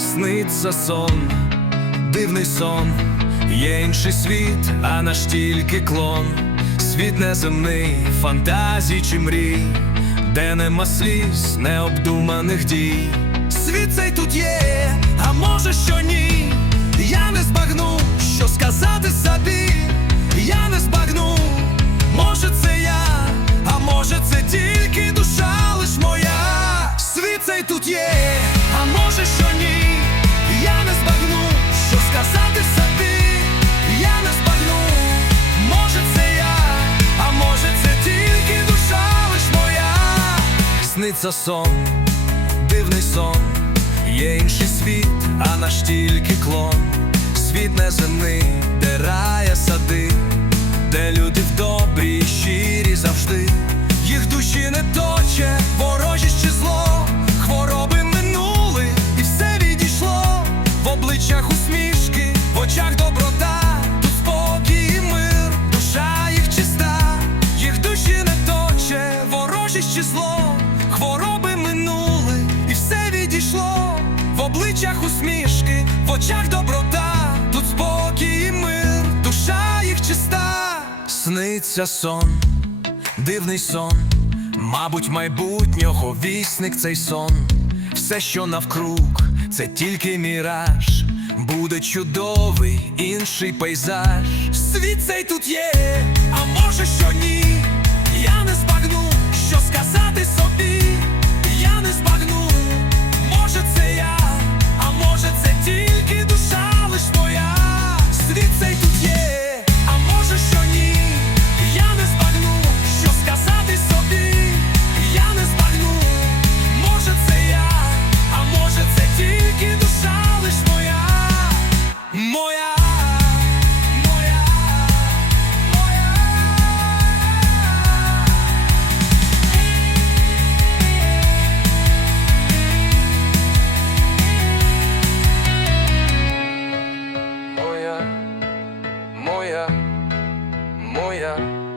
сниться сон, дивний сон, є інший світ, а наш тільки клон, світ неземний, фантазій чи мрій, де нема сліз, необдуманих дій. Світ цей тут є, а може, що ні. Я не збагну, що сказати собі, я не збагну, може це я, а може це тільки душа лиш моя. Світ цей тут є, Сниться сон, дивний сон, є інший світ, а наш тільки клон. Світ неземний, де рая сади, де люди в добрі і щирі завжди. Їх душі не точе, ворожість чи зло, хвороби минули, і все відійшло. В обличчях усмішки, в очах доброта, сниться сон, дивний сон, мабуть, майбутнього вісник цей сон, все, що навкруг, це тільки міраж, буде чудовий інший пейзаж. Світ цей тут є, а може, що ні. Bye.